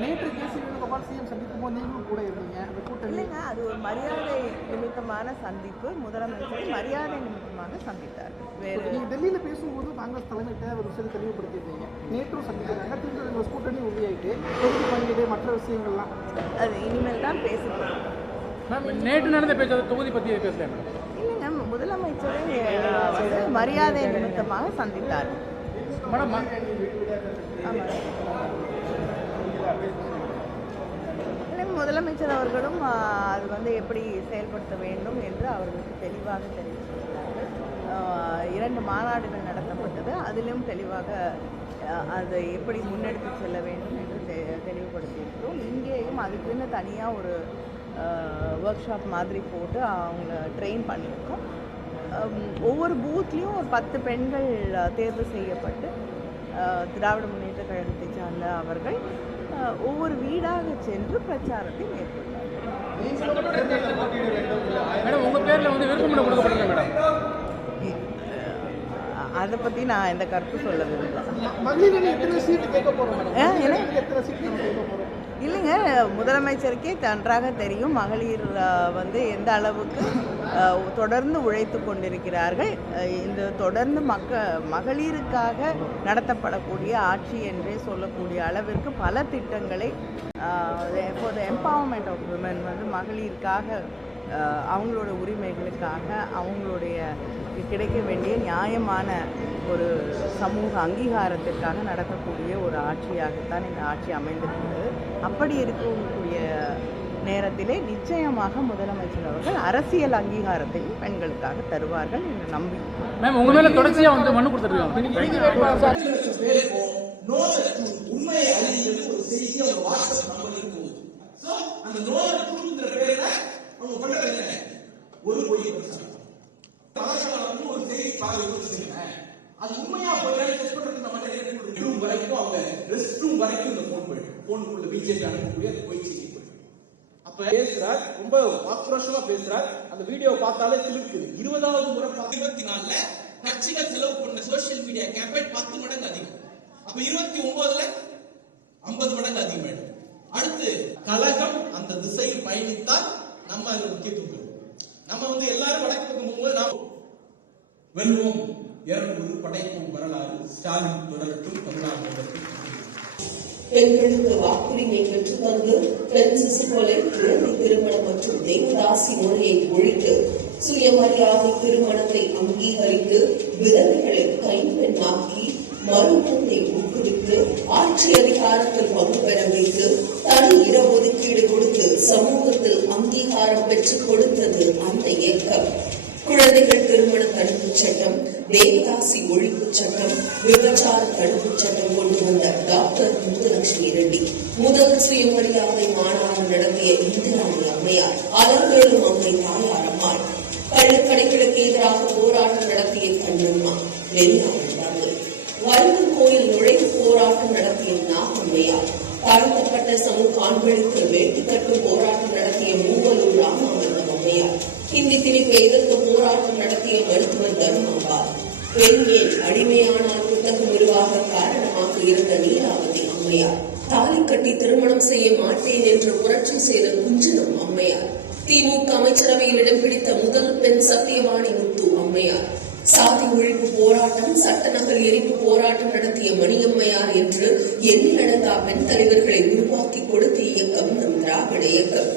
நேற்று கேசி வேணுகோபால் சிஎம் சந்திக்கும் போது நீங்களும் கூட இருந்தீங்க. அந்த கூட்டம் இல்லைங்க, அது ஒரு மரியாதை நிமித்தமான சந்திப்பு. முதலமைச்சர் மரியாதை நிமித்தமாக சந்தித்தார். வேறு நீங்கள் டெல்லியில் பேசும்போது காங்கிரஸ் தலைமையிட்ட ஒரு விஷயத்தை தெளிவுபடுத்தியிருந்தீங்க. நேற்றும் சந்திக்கிறாங்க, திரும்ப கூட்டணி உறுதியாயிட்டு தொகுதி பங்கீடு மற்ற விஷயங்கள்லாம் அது இனிமேல் தான் பேசப்படும். நேற்று நடந்த பேச தொகுதி பற்றி பேசல இல்லைங்க, முதலமைச்சரை மரியாதை நிமித்தமாக சந்தித்தார். மேடம் முதலமைச்சர் அவர்களும் அது எப்படி செயல்படுத்த வேண்டும் என்று அவர்களுக்கு தெளிவாக தெரிவித்திருக்கிறார்கள். 2 மாநாடுகள் நடத்தப்பட்டது, அதிலும் தெளிவாக அதை எப்படி முன்னெடுத்து செல்ல வேண்டும் என்று தெளிவுபடுத்தியிருக்கிறோம். இங்கேயும் அதுக்குன்னு தனியாக ஒரு ஒர்க் ஷாப் மாதிரி போட்டு அவங்கள ட்ரெயின் பண்ணியிருக்கோம். ஒவ்வொரு பூத்லேயும் ஒரு 10 பெண்கள் தேர்வு செய்யப்பட்டு திராவிட முன்னேற்ற கழகத்தை சார்ந்த அவர்கள் ஒவ்வொரு வீடாக சென்று பிரச்சாரத்தை மேற்கொண்டார்கள். மேடம் உங்கள் பேரில் விருப்பமனு கொடுக்கப்படல மேடம், அதை பற்றி நான் எந்த கருத்து சொல்ல விரும்பல. இல்லைங்க, முதலமைச்சருக்கே நன்றாக தெரியும் மகளிர் எந்த அளவுக்கு தொடர்ந்து உழைத்து கொண்டிருக்கிறார்கள். இந்த தொடர்ந்து மகளிருக்காக நடத்தப்படக்கூடிய ஆட்சி என்றே சொல்லக்கூடிய அளவிற்கு பல திட்டங்களை for the empowerment of women மகளிருக்காக அவங்களோட உரிமைகளுக்காக அவங்களுடைய கிடைக்க வேண்டிய நியாயமான ஒரு சமூக அங்கீகாரத்திற்காக நடத்தக்கூடிய ஒரு ஆட்சியாகத்தான் இந்த ஆட்சி அமைந்திருக்கிறது. அப்படி இருக்கக்கூடிய நேரத்திலே நிச்சயமாக முதலமைச்சர் அவர்கள் அரசியல் அங்கீகாரத்தையும் பெண்களுக்காக தருவார்கள் என்று நம்பி உங்க மேல தொடர்ச்சியாக மனு கொடுத்துருக்காங்க. ஒரு கோடி ஒரு செய்தி அது உண்மையா போய் வரைக்கும் அவங்க ரெஸ்ட் ரூம் வரைக்கும் இந்த போனுக்குள்ள பிஜேபி அனுப்பக்கூடிய பொய் செய்தி. அப்ப பேசுறார், ரொம்ப ஆக்ரோஷமா பேசுறார். அந்த வீடியோ பார்த்தாலே சிலிர்க்குது. 20வது முறை 24ல கட்சிகள் செலவு பண்ண சோசியல் மீடியா கேம்பெயின் 10 மடங்கு அதிகம். அப்ப 29ல 50 மடங்கு அதிகமாயிடும். அடுத்து கழகம் அந்த திசையில் பயணித்தால் நம்ம அது முக்கியத்துவம். நம்ம எல்லாரும் வடக்கு பக்கம் போகும்போது நாம் வெல்வோம் 200 படைக்கும் வரலாறு ஸ்டாலின் தொடரட்டும் தமிழ்நாடு. பெண்களுக்கு வாக்குரிமை பெற்று தந்து பெண் சிசு கொலை, குழந்தை திருமணம் மற்றும் தேவதாசி முறையை ஒழித்து சுயமரியாதை திருமணத்தை அங்கீகரித்து விதவைகளை கைம்பெண்ணாக்கி மறுமணத்தை ஊக்குவித்து ஆட்சி அதிகாரத்தில் பங்கு பெற வைத்து தனி இடஒதுக்கீடு கொடுத்து சமூகத்தில் அங்கீகாரம் பெற்றுக் கொடுத்தது அந்த இயக்கம். குழந்தைகள் திருமண தடுப்பு சட்டம், தேவதாசி ஒழிப்பு சட்டம், விபச்சார தடுப்பு சட்டம் கொண்டு வந்த டாக்டர் முத்துலட்சுமி ரெட்டி, முதல் சுயமரியாதை மாநாடு நடத்திய இந்திராணி அம்மையார், அலங்கேடும் அம்மை தாயார் அம்மாள், கள்ளுக்கடைகளுக்கு எதிராக போராட்டம் நடத்திய கண்ணம்மா, வெள்ளாளர், வயது கோயில் நுழைவு போராட்டம் நடத்திய நாகம்மையார், தாழ்த்தப்பட்ட சமூக ஆண்களுக்கு வேட்டி கட்டும் போராட்டம் நடத்திய மூவலூர் ராமானந்தம் அம்மையார், ஹிந்தி திணிப்பை எதிர்த்து போராட்டம் நடத்திய மருத்துவர் தர்மாம்பாள், பெண்ணின் அடிமையானால் புத்தகம் உருவாக காரணமாக இருந்த நீலாவதி அம்மையார், தாலி கட்டி திருமணம் செய்ய மாட்டேன் என்று புரட்சி செய்த குஞ்சனம் அம்மையார், திமுக அமைச்சரவையில் இடம் பிடித்த முதல் பெண் சத்தியவாணி முத்து அம்மையார், சாதி ஒழிப்பு போராட்டம், சட்ட நகல் எரிப்பு போராட்டம் நடத்திய மணியம்மையார் என்று எண்ணிலடங்கா பெண் தலைவர்களை உருவாக்கி கொடுத்த இயக்கம் நம் திராவிட இயக்கம்.